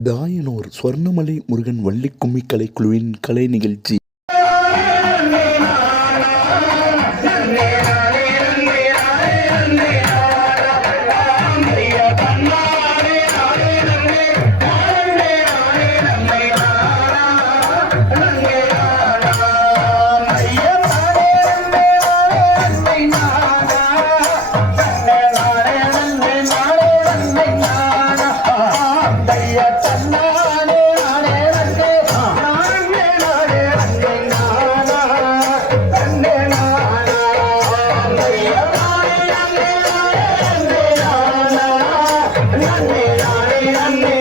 தாயனூர் சுவர்ணமலை முருகன் வள்ளி கும்மி கலைக்குழுவின் கலை நிகழ்ச்சி. Rande, rande, rande.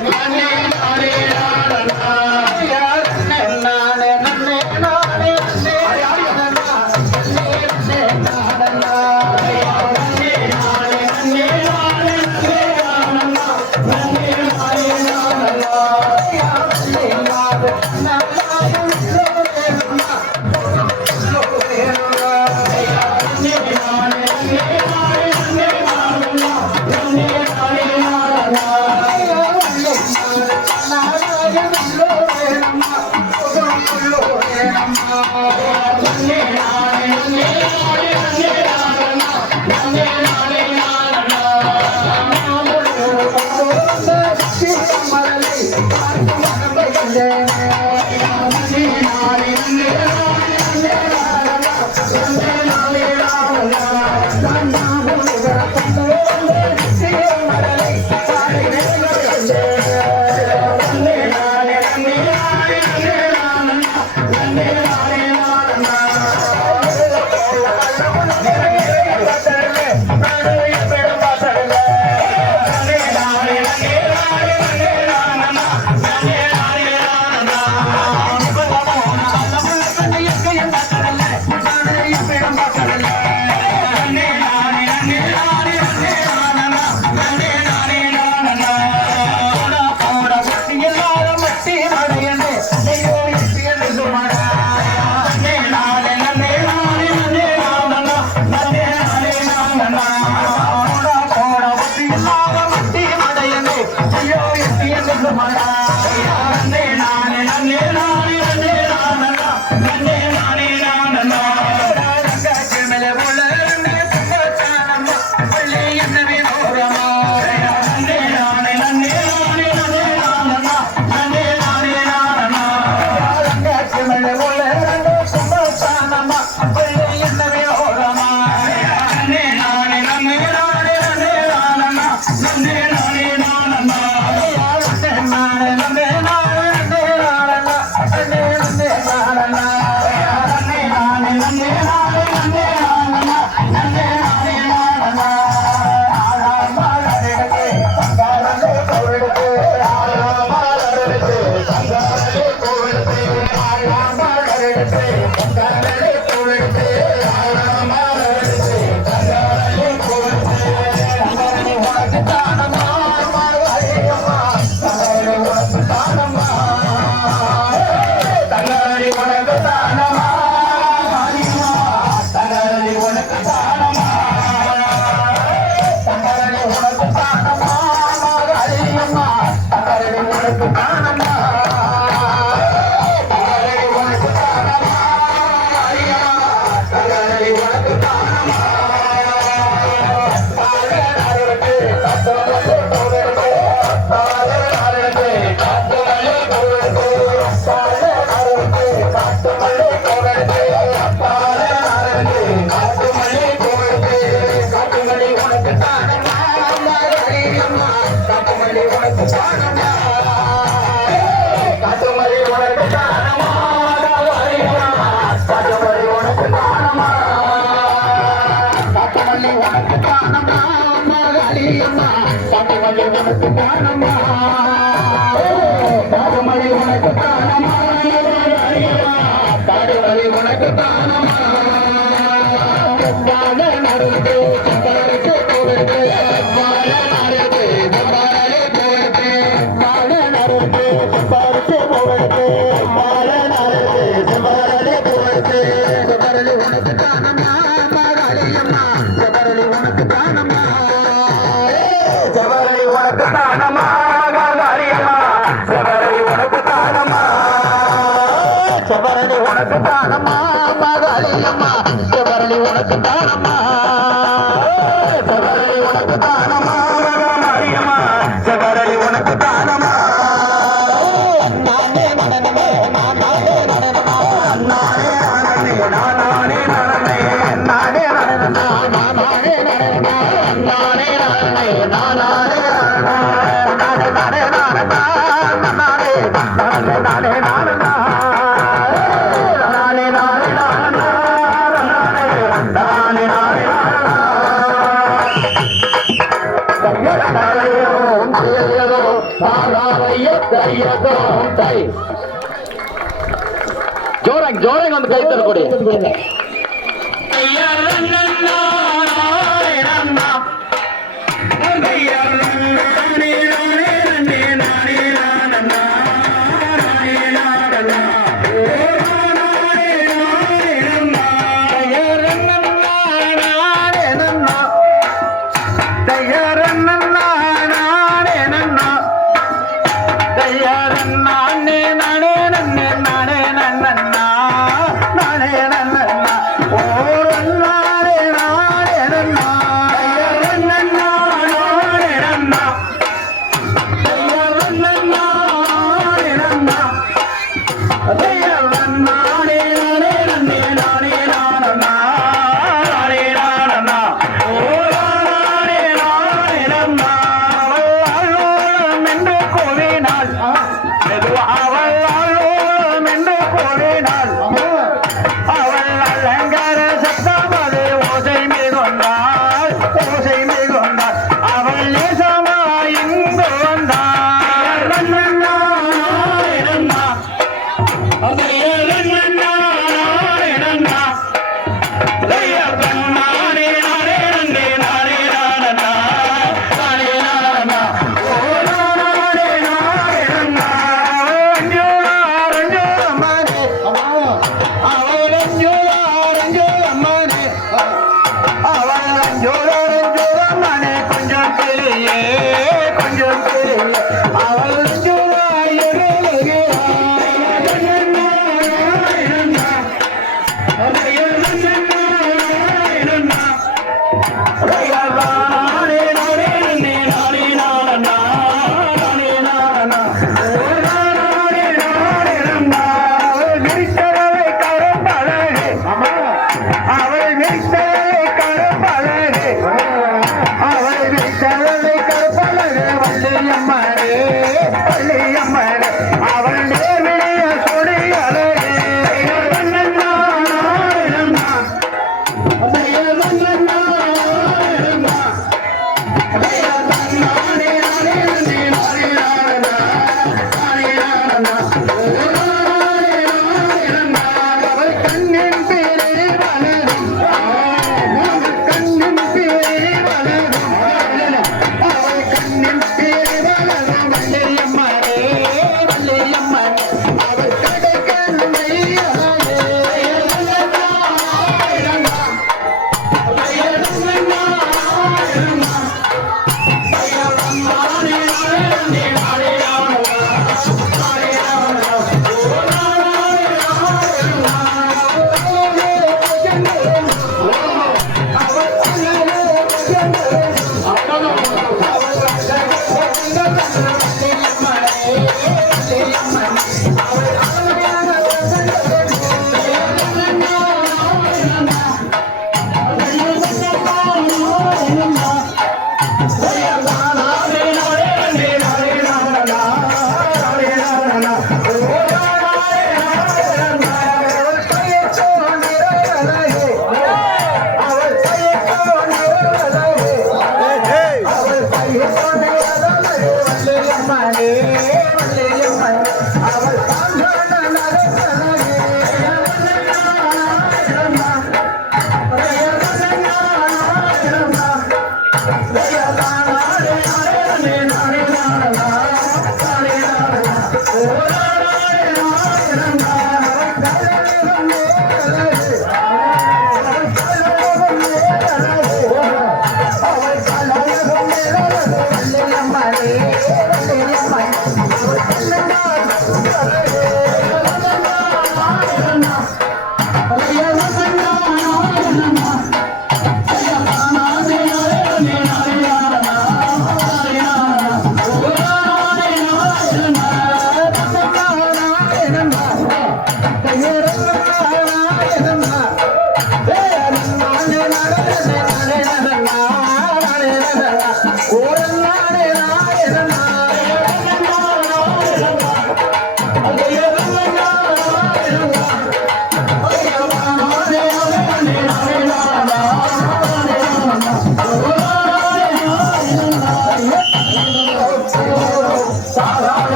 Money, money. கட்டுமலை உனக்கு தானமா நடந்து நடந்து காந்தாரியம்மா செவரளி உனக்கு தானமா செவரளி உனக்கு தானமா காளியம்மா செவரளி உனக்கு தானமா ಜೋರಾಗಿ ಜೋರಾಗಿ ಒಂದು ಕೈ ತಂದುಕೊಡಿ ಕೊಡಿ